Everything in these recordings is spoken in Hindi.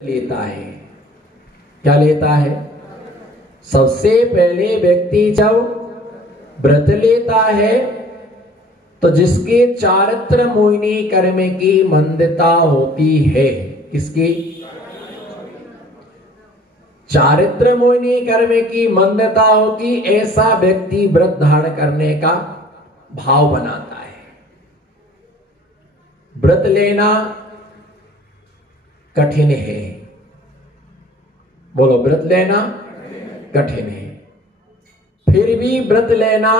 लेता है। क्या लेता है? सबसे पहले व्यक्ति जब व्रत लेता है तो जिसके चारित्र मोहिनी कर्म की मंदता होती है, किसकी? चारित्र मोहिनी कर्म की मंदता होती, ऐसा व्यक्ति व्रत धारण करने का भाव बनाता है। व्रत लेना कठिन है। बोलो, व्रत लेना कठिन है, फिर भी व्रत लेना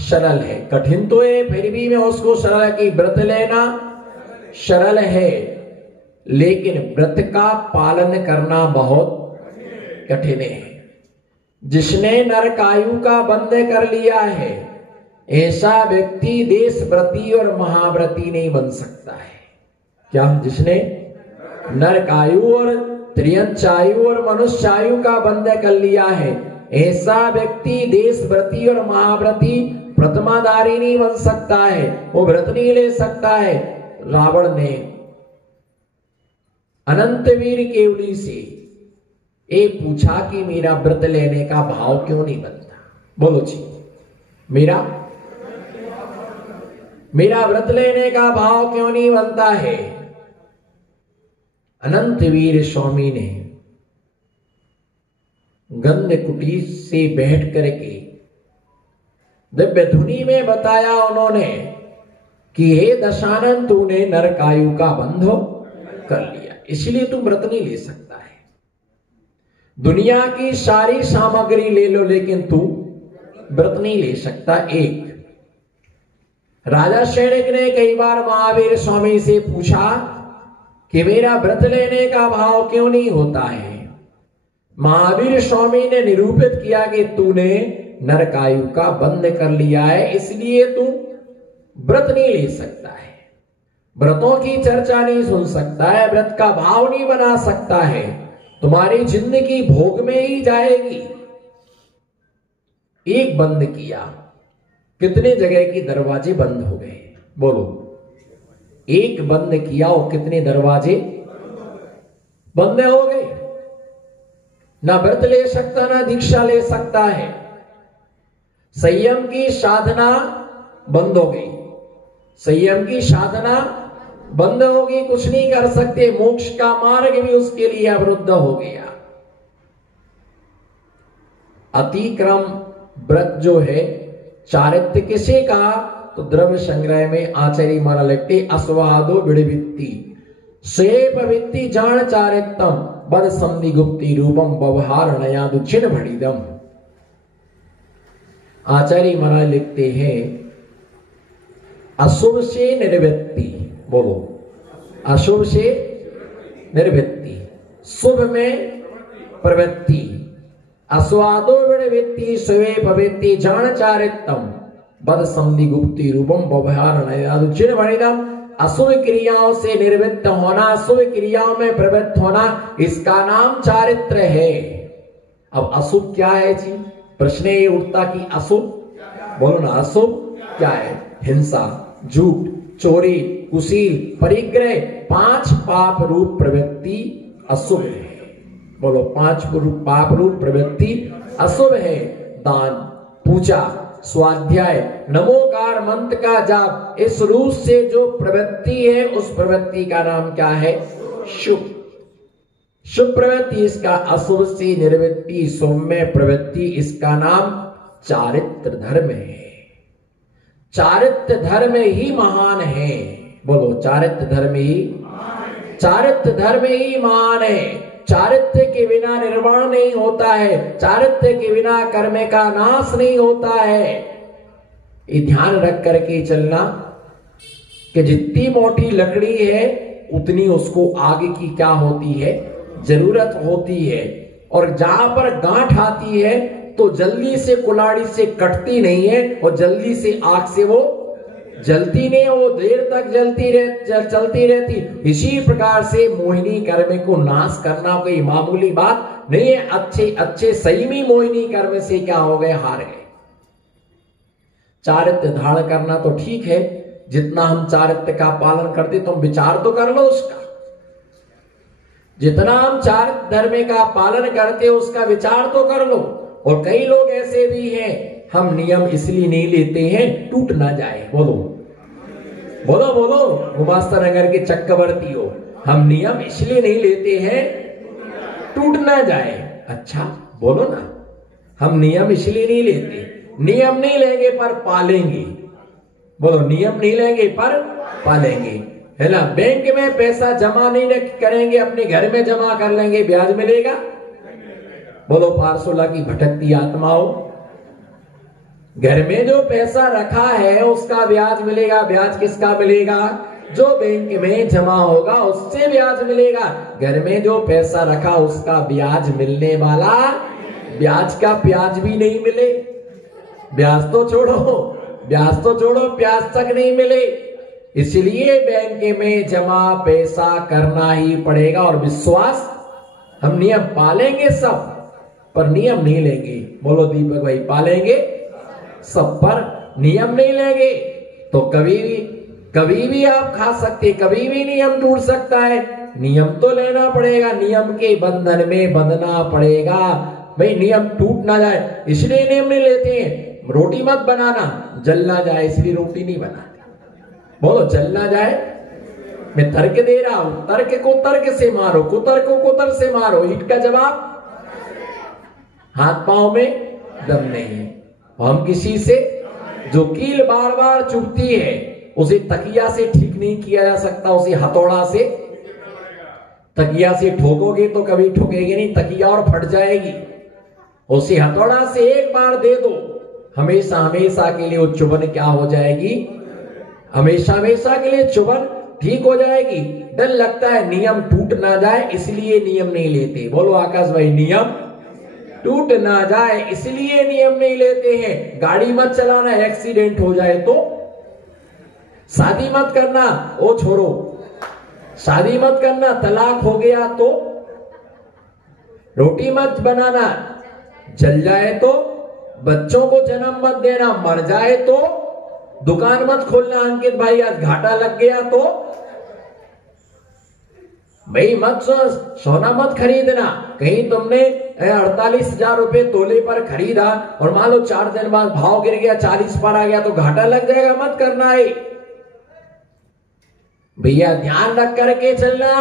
सरल है। कठिन तो है, फिर भी मैं उसको सरल की व्रत लेना सरल है, लेकिन व्रत का पालन करना बहुत कठिन है। जिसने नरकायु का बंध कर लिया है, ऐसा व्यक्ति देशव्रती और महाव्रती नहीं बन सकता है। क्या? जिसने नरकायु और त्रियंचायु और मनुष्यायु का बंध कर लिया है, ऐसा व्यक्ति देशव्रती और महाव्रती प्रथमाधारी नहीं बन सकता है, वो व्रत नहीं ले सकता है। रावण ने अनंतवीर केवली से ये पूछा कि मेरा व्रत लेने का भाव क्यों नहीं बनता? बोलो जी, मेरा व्रत लेने का भाव क्यों नहीं बनता है? अनंतवीर स्वामी ने गंध कुटीर से बैठ करके दिव्य धुनी में बताया उन्होंने कि हे दशानन, तूने नरकायु का बंध कर लिया, इसलिए तू व्रत नहीं ले सकता है। दुनिया की सारी सामग्री ले लो, लेकिन तू व्रत नहीं ले सकता। एक राजा सैनिक ने कई बार महावीर स्वामी से पूछा कि मेरा व्रत लेने का भाव क्यों नहीं होता है? महावीर स्वामी ने निरूपित किया कि तूने नरकायु का बंध कर लिया है, इसलिए तू व्रत नहीं ले सकता है, व्रतों की चर्चा नहीं सुन सकता है, व्रत का भाव नहीं बना सकता है, तुम्हारी जिंदगी भोग में ही जाएगी। एक बंद किया, कितने जगह के दरवाजे बंद हो गए? बोलो, एक बंद किया और कितने दरवाजे बंद हो गए? ना व्रत ले सकता, ना दीक्षा ले सकता है। संयम की साधना बंद हो गई, संयम की साधना बंद हो गई, कुछ नहीं कर सकते। मोक्ष का मार्ग भी उसके लिए अवरुद्ध हो गया। अतिक्रम व्रत जो है, चारित्र किसे कहा? तो द्रव्य संग्रह में आचार्य महाराज लिखते, अस्वादो विड़वित्ति सेप वित्ति जान चारित्रम बद संधि गुप्ति रूपम व्यवहार नयादु चिन्ह भड़िदम। आचार्य महाराज लिखते हैं, अशुभ से निर्वृत्ति, बोलो, अशुभ से निर्वृत्ति, शुभ में प्रवृत्ति। अस्वादो विड़वित्ति स्वे पवित्ति जान चारित्रम बद संधि गुप्ति रूपम व्यवहार नयादु चिन्ह भड़िदम। अशुभ क्रियाओं से निर्वृत्त होना, शुभ क्रियाओं में प्रवृत्त होना, इसका नाम चारित्र है। अब अशुभ क्या है जी? प्रश्न ये उठता कि अशुभ, बोलो ना, अशुभ क्या है? हिंसा, झूठ, चोरी, कुशील, परिग्रह, 5 पाप रूप प्रवृत्ति अशुभ है। बोलो, 5 पाप रूप प्रवृत्ति अशुभ है। दान, पूजा, स्वाध्याय, नमोकार मंत्र का जाप, इस रूप से जो प्रवृत्ति है, उस प्रवृत्ति का नाम क्या है? शुभ। शुभ प्रवृत्ति, इसका अशुभ से निर्वृत्ति, सौम्य प्रवृत्ति, इसका नाम चारित्र धर्म है। चारित्र धर्म ही महान है। बोलो, चारित्र धर्म ही महान है। चारित्र के बिना निर्वाण नहीं होता है, चारित्र के बिना कर्म का नाश नहीं होता है। ये ध्यान रख करके चलना कि जितनी मोटी लकड़ी है उतनी उसको आगे की क्या होती है? जरूरत होती है। और जहां पर गांठ आती है तो जल्दी से कुल्हाड़ी से कटती नहीं है, और जल्दी से आग से वो जलती नहीं, वो देर तक चलती रहती। इसी प्रकार से मोहिनी कर्म को नाश करना कोई मामूली बात नहीं है। अच्छे संयमी मोहिनी कर्म से क्या हो गए? हार गए। चारित्र धारण करना तो ठीक है, जितना हम चारित्र का पालन करते तो हम विचार तो कर लो उसका। जितना हम चार धर्म का पालन करते हो उसका विचार तो कर लो। और कई लोग ऐसे भी हैं, हम नियम इसलिए नहीं लेते हैं टूट ना जाए। बोलो बोलो बोलो, गुमास्ता नगर के चक्रवर्ती हो, हम नियम इसलिए नहीं लेते हैं टूट ना जाए। अच्छा बोलो ना, हम नियम इसलिए नहीं लेते, नियम नहीं लेंगे पर पालेंगे। बोलो, नियम नहीं लेंगे पर पालेंगे, है ना। बैंक में पैसा जमा नहीं करेंगे, अपने घर में जमा कर लेंगे, ब्याज मिलेगा? बोलो पारसोला की भटकती आत्माओं, घर में जो पैसा रखा है उसका ब्याज मिलेगा। ब्याज किसका मिलेगा? जो बैंक में जमा होगा उससे ब्याज मिलेगा। घर में जो पैसा रखा उसका ब्याज मिलने वाला, ब्याज का प्याज भी नहीं मिले। ब्याज तो छोड़ो, ब्याज तो छोड़ो, प्याज तक नहीं मिले। इसलिए बैंक में जमा पैसा करना ही पड़ेगा। और विश्वास, हम नियम पालेंगे सब, पर नियम नहीं लेंगे। बोलो दीपक भाई, पालेंगे सब पर नियम नहीं लेंगे तो कभी भी आप खा सकते, कभी भी नियम टूट सकता है। नियम तो लेना पड़ेगा, नियम के बंधन में बंधना पड़ेगा। भाई नियम टूट ना जाए इसलिए नियम नहीं लेते हैं। रोटी मत बनाना, जल ना जाए इसलिए रोटी नहीं बनाते। बोलो, जल ना जाए। मैं तर्क दे रहा हूं, तर्क को तर्क से मारो, कुतर्क को कुतर्क से मारो। ईट का जवाब, हाथ पांव में दम नहीं है। हम किसी से जो कील बार बार चुभती है उसे तकिया से ठीक नहीं किया जा सकता, उसे हथौड़ा से, तकिया से ठोकोगे तो कभी ठोकेगी नहीं, तकिया और फट जाएगी। उसे हथौड़ा से एक बार दे दो, हमेशा हमेशा के लिए वो चुभन क्या हो जाएगी? हमेशा हमेशा के लिए चुभन ठीक हो जाएगी। डर लगता है नियम टूट ना जाए इसलिए नियम नहीं लेते। बोलो आकाश भाई, नियम टूट ना जाए इसलिए नियम नहीं लेते हैं। गाड़ी मत चलाना, एक्सीडेंट हो जाए तो। शादी मत करना, ओ छोड़ो, शादी मत करना, तलाक हो गया तो। रोटी मत बनाना, जल जाए तो। बच्चों को जन्म मत देना, मर जाए तो। दुकान मत खोलना अंकित भाई, आज घाटा लग गया तो। भाई मत सोना मत खरीदना, कहीं तुमने 48,000 रुपए तोले पर खरीदा और मान लो 4 दिन बाद भाव गिर गया, 40 पर आ गया तो घाटा लग जाएगा, मत करना है भैया। ध्यान रख करके चलना।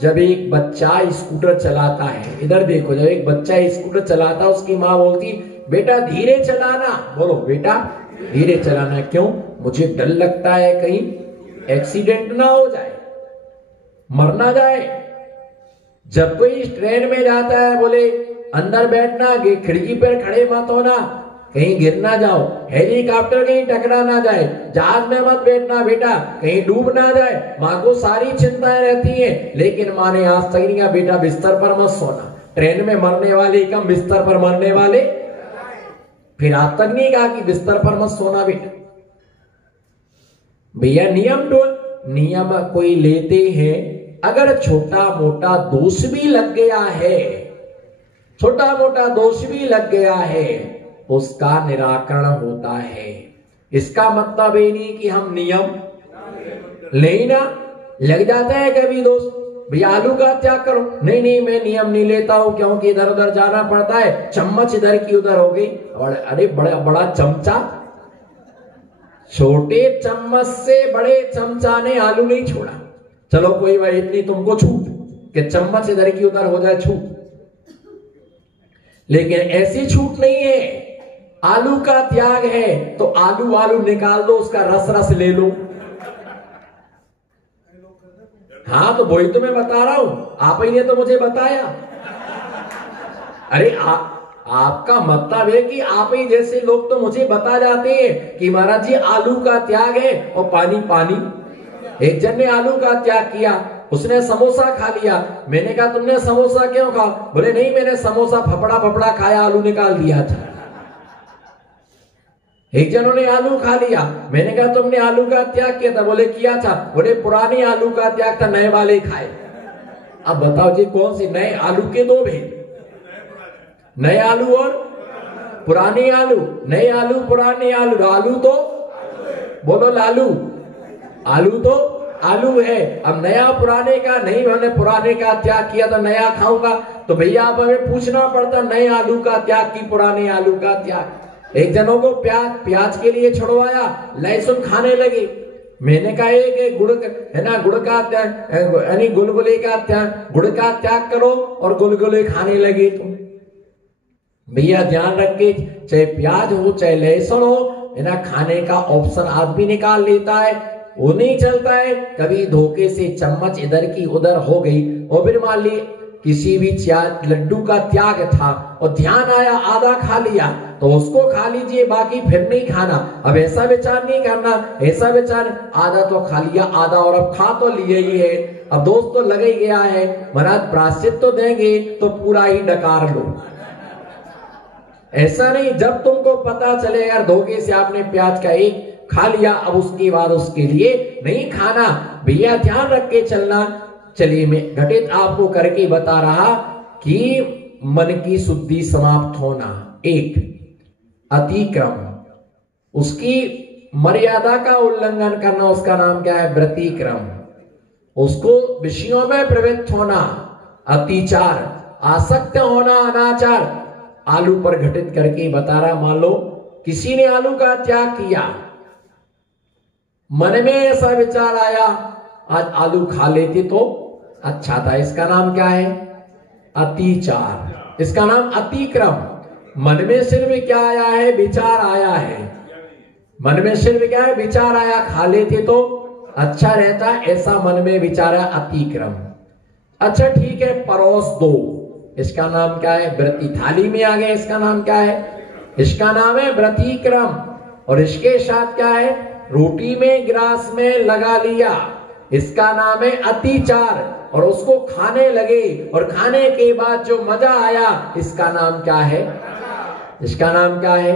जब एक बच्चा स्कूटर चलाता है, इधर देखो, जब एक बच्चा स्कूटर चलाता है उसकी माँ बोलती बेटा धीरे चलाना। बोलो बेटा धीरे चलाना। क्यों? मुझे डर लगता है कहीं एक्सीडेंट ना हो जाए, मर ना जाए। जब कोई ट्रेन में जाता है बोले अंदर बैठना, खिड़की पर खड़े मत होना, कहीं गिर ना जाओ। हेलीकॉप्टर कहीं टकरा ना जाए, जहाज में मत बैठना बेटा, कहीं डूब ना जाए। माँ को सारी चिंताएं रहती हैं, लेकिन माँ ने आज तक नहीं कहा बेटा बिस्तर पर मत सोना। ट्रेन में मरने वाले कम, बिस्तर पर मरने वाले फिर आज तक नहीं कहा कि बिस्तर पर मत सोना बेटा। भैया नियम कोई लेते हैं, अगर छोटा मोटा दोष भी लग गया है, छोटा मोटा दोष भी लग गया है, उसका निराकरण होता है। इसका मतलब ये नहीं कि हम नियम नहीं ना। लग जाता है कभी दोस्त, भैया आलू का त्याग करो, नहीं नहीं मैं नियम नहीं लेता हूं क्योंकि इधर उधर जाना पड़ता है, चम्मच इधर की उधर हो गई। और अरे बड़ा चमचा, छोटे चम्मच से बड़े चमचा ने आलू नहीं छोड़ा। चलो कोई भाई इतनी तुमको छूट कि चम्मच इधर की उधर हो जाए छूट, लेकिन ऐसी छूट नहीं है। आलू का त्याग है तो आलू निकाल दो, उसका रस ले लो। हाँ तो वही तो मैं बता रहा हूं, आप ही ने तो मुझे बताया। अरे आपका मतलब है कि आप ही जैसे लोग तो मुझे बता जाते हैं कि महाराज जी आलू का त्याग है और पानी पानी। एक जन ने आलू का त्याग किया, उसने समोसा खा लिया। मैंने कहा तुमने समोसा क्यों खा? बोले नहीं मैंने समोसा फपड़ा खाया, आलू निकाल दिया था। एक जनों ने आलू खा लिया, मैंने कहा तुमने आलू का त्याग किया था? बोले किया था। बोले पुराने आलू का त्याग था, नए वाले खाए। अब बताओ जी कौन सी? नए आलू के दो भेद, नए आलू और पुराने आलू। नए आलू पुराने आलू, आलू तो बोलो लालू, आलू तो आलू है, अब नया पुराने का नहीं, मैंने पुराने का त्याग किया तो नया खाऊंगा, तो भैया आप हमें पूछना पड़ता नए आलू का त्याग की पुराने आलू का त्याग। एक जनों को प्याज के लिए छुड़वाया, लहसुन खाने लगे। मैंने कहा एक गुड़ है ना, गुड़ का त्याग यानी गुलगुले का त्याग, गुड़ का त्याग करो और गुलगुले खाने लगे तुम। भैया ध्यान रख के, चाहे प्याज हो चाहे लहसुन हो, है ना, खाने का ऑप्शन आदमी निकाल लेता है, वो नहीं चलता है। कभी धोखे से चम्मच इधर की उधर हो गई, और फिर मान ली किसी भी लड्डू का त्याग था और ध्यान आया आधा खा लिया, तो उसको खा लीजिए, बाकी फिर नहीं खाना। अब ऐसा विचार नहीं करना, ऐसा विचार आधा तो खा लिया, आधा और अब खा तो लिए ही है, अब दोस्त तो लगे गया है, महाराज प्रायश्चित तो देंगे तो पूरा ही डकार लो। ऐसा नहीं, जब तुमको पता चलेगा धोखे से आपने प्याज का एक खा लिया, अब उसके बाद उसके लिए नहीं खाना। भैया ध्यान रख के चलना। चलिए मैं घटित आपको करके बता रहा कि मन की शुद्धि समाप्त होना, एक अतिक्रम, उसकी मर्यादा का उल्लंघन करना, उसका नाम क्या है, व्यतिक्रम, उसको विषयों में प्रवृत्त होना, अतिचार, आसक्त होना, अनाचार। आलू पर घटित करके बता रहा, मान लो किसी ने आलू का त्याग किया, मन में ऐसा विचार आया आज आलू खा लेते तो अच्छा था, इसका नाम क्या है, अतिचार, इसका नाम अतिक्रम। मन में सिर्फ क्या आया है, विचार आया है, मन में सिर्फ क्या है, विचार आया, खा लेते तो अच्छा रहता, ऐसा मन में विचार है, अतिक्रम। अच्छा ठीक है, परोस दो, इसका नाम क्या है, व्रती, थाली में आ गया, इसका नाम क्या है, इसका नाम है व्यतिक्रम। और इसके साथ क्या है, रोटी में गिलास में लगा लिया, इसका नाम है अतिचार, और उसको खाने लगे और खाने के बाद जो मजा आया, इसका नाम क्या है, इसका नाम क्या है,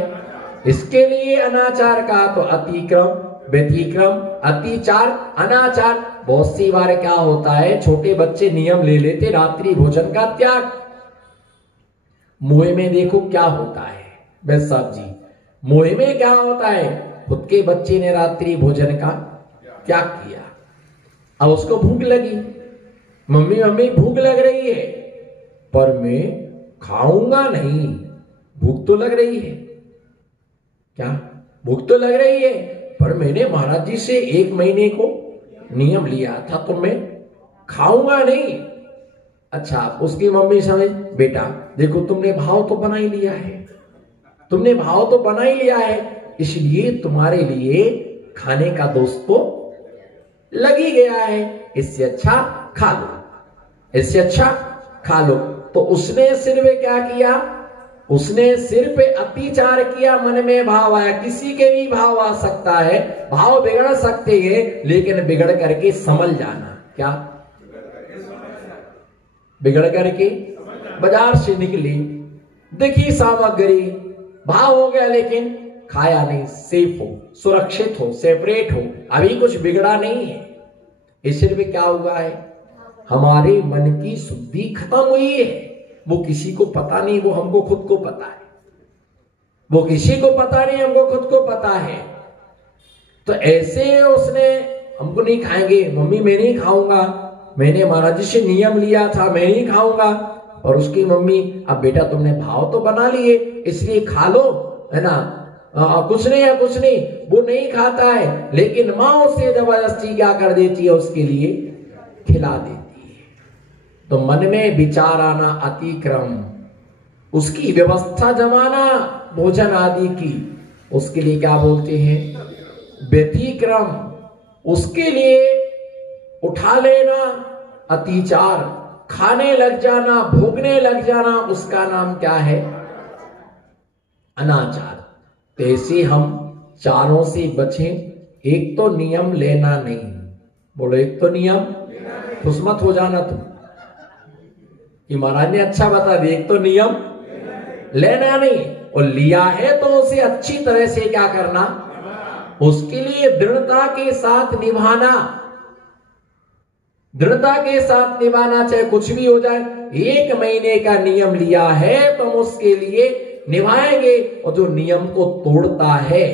इसके लिए अनाचार का, तो अतिक्रम, व्यतिक्रम, अतिचार, अनाचार। बहुत सी बार क्या होता है, छोटे बच्चे नियम ले लेते रात्रि भोजन का त्याग। मुहे में देखो क्या होता है वैद साहब जी, मुहे में क्या होता है, खुद के बच्चे ने रात्रि भोजन का त्याग किया, अब उसको भूख लगी, मम्मी मम्मी भूख लग रही है पर मैं खाऊंगा नहीं, भूख तो लग रही है, क्या भूख तो लग रही है, पर मैंने महाराज जी से 1 महीने को नियम लिया था तो मैं खाऊंगा नहीं। अच्छा, उसकी मम्मी समझ, बेटा देखो तुमने भाव तो बना ही लिया है, तुमने भाव तो बना ही लिया है, इसलिए तुम्हारे लिए खाने का दोस्त तो लग ही गया है, इससे अच्छा खा लो, इससे अच्छा खा लो। तो उसने सिर्फ क्या किया, उसने सिर्फ अतिचार किया, मन में भाव आया, किसी के भी भाव आ सकता है, भाव बिगड़ सकते हैं, लेकिन बिगड़ करके संभल जाना, क्या बिगड़ करके बाजार से निकली, देखी सामग्री, भाव हो गया लेकिन खाया नहीं, सेफ हो, सुरक्षित हो, सेपरेट हो, अभी कुछ बिगड़ा नहीं है। इसलिए क्या हुआ है, हमारे मन की शुद्धि खत्म हुई है, वो किसी को पता नहीं, वो हमको खुद को पता है, वो किसी को पता नहीं, हमको खुद को पता है। तो ऐसे उसने, हमको नहीं खाएंगे, मम्मी मैं नहीं खाऊंगा, मैंने महाराज जी से नियम लिया था मैं नहीं खाऊंगा, और उसकी मम्मी, अब बेटा तुमने भाव तो बना लिए इसलिए खा लो, है ना, कुछ नहीं है कुछ नहीं, वो नहीं खाता है, लेकिन माँ उसे जबरदस्ती क्या कर देती है, उसके लिए खिला देती है। तो मन में विचार आना अतिक्रम, उसकी व्यवस्था जमाना भोजन आदि की, उसके लिए क्या बोलते हैं, व्यतिक्रम, उसके लिए उठा लेना अतिचार, खाने लग जाना, भोगने लग जाना, उसका नाम क्या है, अनाचार। तो ऐसे हम चारों से बचें। एक तो नियम लेना नहीं, बोलो एक तो नियम, खुश मत हो जाना तुम कि महाराज ने अच्छा बता दिया, एक तो नियम लेना नहीं, और लिया है तो उसे अच्छी तरह से क्या करना, उसके लिए दृढ़ता के साथ निभाना, दृढ़ता के साथ निभाना, चाहे कुछ भी हो जाए। 1 महीने का नियम लिया है तो हम उसके लिए निभाएंगे, और जो नियम को तोड़ता है,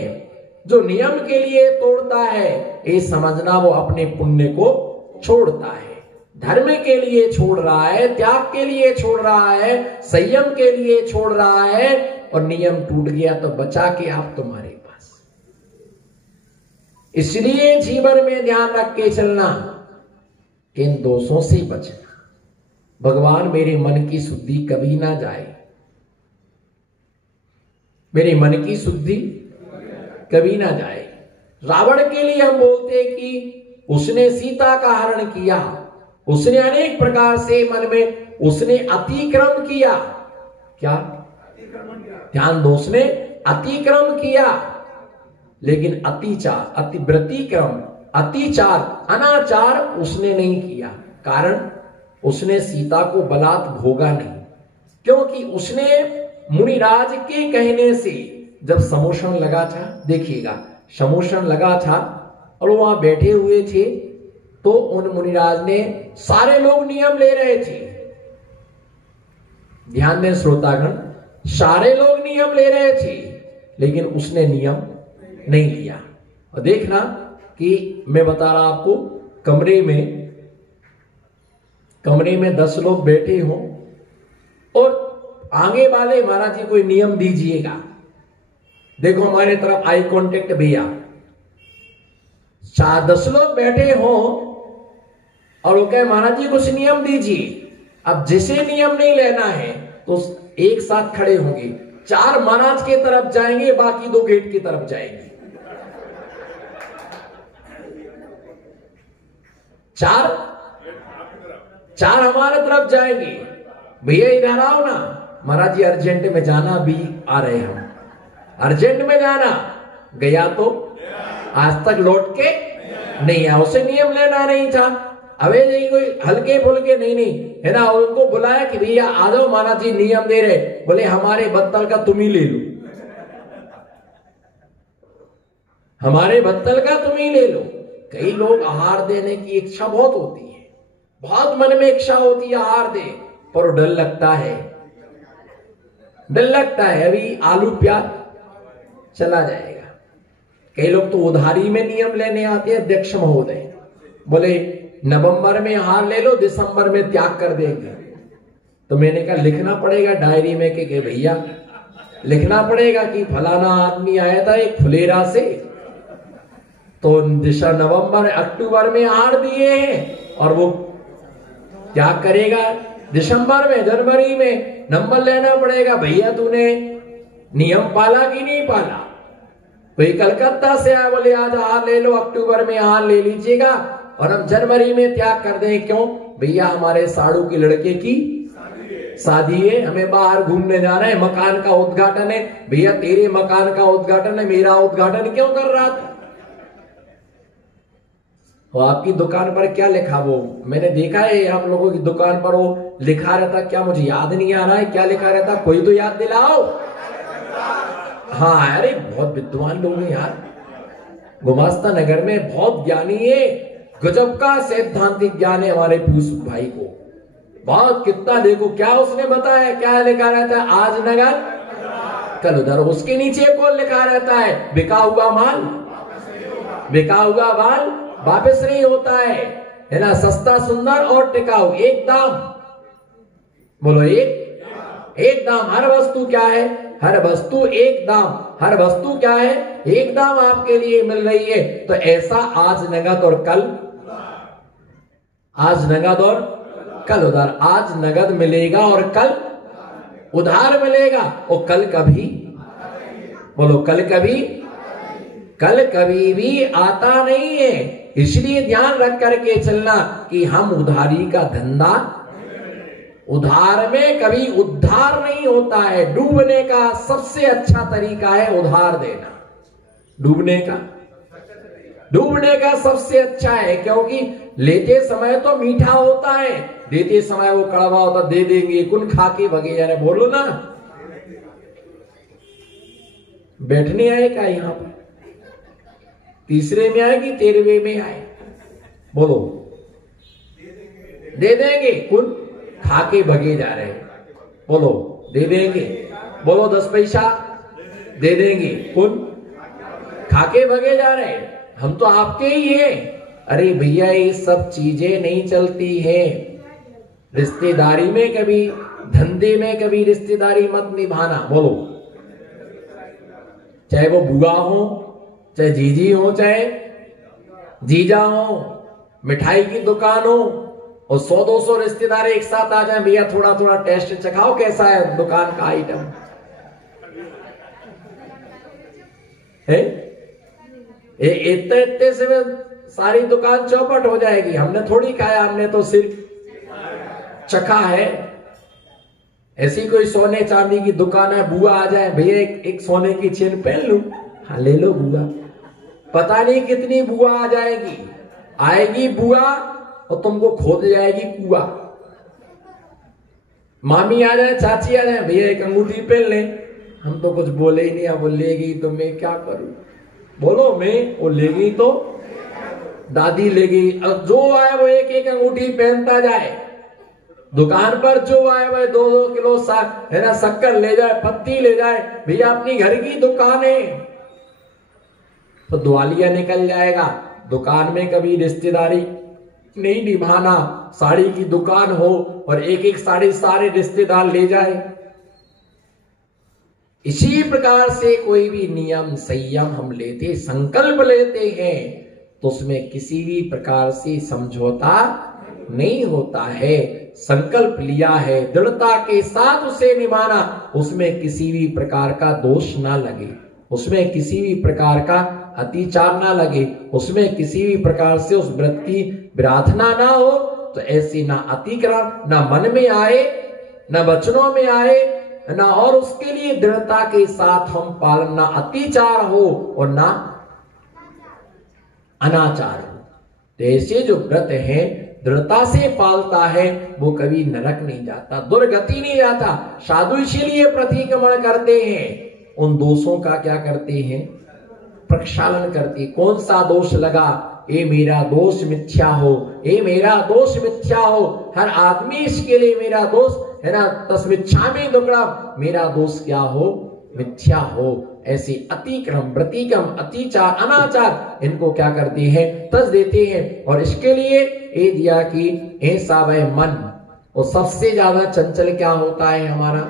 जो नियम के लिए तोड़ता है, ये समझना वो अपने पुण्य को छोड़ता है, धर्म के लिए छोड़ रहा है, त्याग के लिए छोड़ रहा है, संयम के लिए छोड़ रहा है, और नियम टूट गया तो बचा के आप तुम्हारे पास। इसलिए जीवन में ध्यान रख के चलना कि इन दोषों से बचना। भगवान मेरे मन की शुद्धि कभी ना जाए, मेरे मन की शुद्धि कभी ना जाए। रावण के लिए हम बोलते कि उसने सीता का हरण किया, उसने अनेक प्रकार से मन में उसने अतिक्रम किया। क्या ध्यान दो, उसने अतिक्रम किया, लेकिन अतिचार, अतिव्रतिक्रम, अतिचार, अनाचार उसने नहीं किया। कारण उसने सीता को बलात् भोगा नहीं, क्योंकि उसने मुनिराज के कहने से जब समोषण लगा था, देखिएगा समोषण लगा था और वहां बैठे हुए थे, तो उन मुनिराज ने, सारे लोग नियम ले रहे थे, ध्यान दें श्रोतागण, सारे लोग नियम ले रहे थे, लेकिन उसने नियम नहीं लिया। और देखना कि मैं बता रहा आपको, कमरे में 10 लोग बैठे हों और आगे वाले महाराज जी कोई नियम दीजिएगा, देखो हमारे तरफ आई कांटेक्ट भैया, 10 लोग बैठे हों और वो कहे महाराज जी कुछ नियम दीजिए। अब जिसे नियम नहीं लेना है तो एक साथ खड़े होंगे, 4 महाराज के तरफ जाएंगे, बाकी 2 गेट की तरफ जाएंगे। 4 हमारे तरफ जाएंगे, भैया इधर आओ ना, महाराज जी अर्जेंट में जाना, भी आ रहे हम, अर्जेंट में जाना, गया तो आज तक लौट के नहीं आया, उसे नियम लेना नहीं था। अबे नहीं कोई हल्के फुल्के नहीं है ना, उनको बुलाया कि भैया आ जाओ, महाराज जी नियम दे रहे, बोले हमारे बत्तल का तुम ही ले लो, हमारे बत्तल का तुम ही ले लो। कई लोग आहार देने की इच्छा बहुत होती है, बहुत मन में इच्छा होती है आहार दे, पर डर लगता है, अभी आलू प्याज चला जाएगा। कई लोग तो उधारी में नियम लेने आते हैं, अध्यक्ष महोदय बोले नवंबर में हार ले लो, दिसंबर में त्याग कर देंगे। तो मैंने कहा लिखना पड़ेगा डायरी में कि भैया लिखना पड़ेगा कि फलाना आदमी आया था एक फुलेरा से, तो नवंबर अक्टूबर में हार दिए हैं और वो त्याग करेगा दिसंबर में, जनवरी में नंबर लेना पड़ेगा, भैया तूने नियम पाला कि नहीं पाला। कोई कलकत्ता से आया, बोले आज हार ले लो, अक्टूबर में हार ले लीजिएगा और हम जनवरी में त्याग कर दें। क्यों भैया, हमारे साड़ू के लड़के की शादी है, हमें बाहर घूमने जाना है, मकान का उद्घाटन है। भैया तेरे मकान का उद्घाटन है, मेरा उद्घाटन क्यों कर रहा था? वो आपकी दुकान पर क्या लिखा, वो मैंने देखा है आप लोगों की दुकान पर वो लिखा रहता, क्या मुझे याद नहीं आ रहा है क्या लिखा रहता, कोई तो याद दिलाओ। हाँ अरे बहुत विद्वान लोग हैं यार, गुमास्ता नगर में बहुत ज्ञानी है, गजब का सैद्धांतिक ज्ञान है हमारे पीयूष भाई को, बहुत कितना देखो क्या उसने बताया, क्या लिखा रहता है, आज नगर कल उधर। उसके नीचे कौन लिखा रहता है, बिका हुआ माल वापस नहीं होता है ना, सस्ता सुंदर और टिकाऊ, एक दाम, बोलो एक दाम। हर वस्तु क्या है, हर वस्तु एक दाम, हर वस्तु क्या है, एक दाम आपके लिए मिल रही है। तो ऐसा आज नगद और कल, आज नगद और कल उधार, आज नगद मिलेगा और कल उधार मिलेगा, और कल कभी, बोलो कल कभी भी आता नहीं है। इसलिए ध्यान रख करके चलना कि हम उधारी का धंधा, उधार में कभी उद्धार नहीं होता है। डूबने का सबसे अच्छा तरीका है उधार देना, डूबने का सबसे अच्छा है, क्योंकि लेते समय तो मीठा होता है, देते समय वो कड़वा होता। दे देंगे कुन खा के भगे जा रहे, बोलो ना, बैठने आए क्या यहाँ पर, तीसरे में आए कि 13वें में आए, बोलो दे देंगे कुन खा के भगे जा रहे, बोलो दे देंगे, बोलो 10 पैसा दे देंगे कुन खा के भगे जा रहे। हम तो आपके ही हैं। अरे भैया ये सब चीजें नहीं चलती हैं। रिश्तेदारी में कभी, धंधे में कभी रिश्तेदारी मत निभाना। बोलो, चाहे वो बुआ हो, चाहे जीजी हो, चाहे जीजा हो, मिठाई की दुकान हो और 100-200 रिश्तेदार एक साथ आ जाए, भैया थोड़ा थोड़ा टेस्ट चखाओ कैसा है दुकान का आइटम है। इतने से सारी दुकान चौपट हो जाएगी। हमने थोड़ी खाया, हमने तो सिर्फ चखा है। ऐसी कोई सोने चांदी की दुकान है, बुआ आ जाए, भैया एक सोने की चेन पहन लूं, हाँ ले लो बुआ। पता नहीं कितनी बुआ आ जाएगी। आएगी बुआ और तुमको खोद जाएगी कुआ। मामी आ जाए, चाची आ जाए, भैया एक अंगूठी पहन ले। हम तो कुछ बोले ही नहीं, अब वो लेगी तो मैं क्या करूं। बोलो, मैं वो लेगी तो दादी लेगी। अब जो आए वो एक एक अंगूठी पहनता जाए। दुकान पर जो आए वह 2-2 किलो है ना शक्कर ले जाए, पत्ती ले जाए। भैया अपनी घर की दुकान है तो दिवालिया निकल जाएगा। दुकान में कभी रिश्तेदारी नहीं निभाना। साड़ी की दुकान हो और एक एक साड़ी सारे रिश्तेदार ले जाए। इसी प्रकार से कोई भी नियम संयम हम लेते, संकल्प लेते हैं तो उसमें किसी भी प्रकार से समझौता नहीं होता है। संकल्प लिया है, दृढ़ता के साथ उसे निभाना, उसमें किसी भी प्रकार का दोष ना लगे, उसमें किसी भी प्रकार का अतिचार ना लगे, उसमें किसी भी प्रकार से उस व्रत की विराधना ना हो। तो ऐसी ना अतिक्रमण ना मन में आए, ना वचनों में आए, ना और उसके लिए दृढ़ता के साथ हम पालन, ना अतिचार हो और ना अनाचार हो। तो ऐसे जो व्रत है दृढ़ता से पालता है वो कभी नरक नहीं जाता, दुर्गति नहीं जाता। साधु इसीलिए प्रतिक्रमण करते हैं। उन दोषों का क्या करते हैं? प्रक्षालन करते। कौन सा दोष लगा, ये मेरा दोष मिथ्या हो, ये मेरा दोष मिथ्या हो। हर आदमी इसके लिए मेरा दोष है ना, तस्मिच्छामि दुक्कडम, मेरा दोष क्या हो, मिथ्या हो। ऐसे अतिक्रम, प्रतिक्रम, अतिचार, अनाचार, इनको क्या करते हैं? तज देते हैं। और इसके लिए ये दिया कि ऐसा वह मन, और सबसे ज्यादा चंचल क्या होता है हमारा?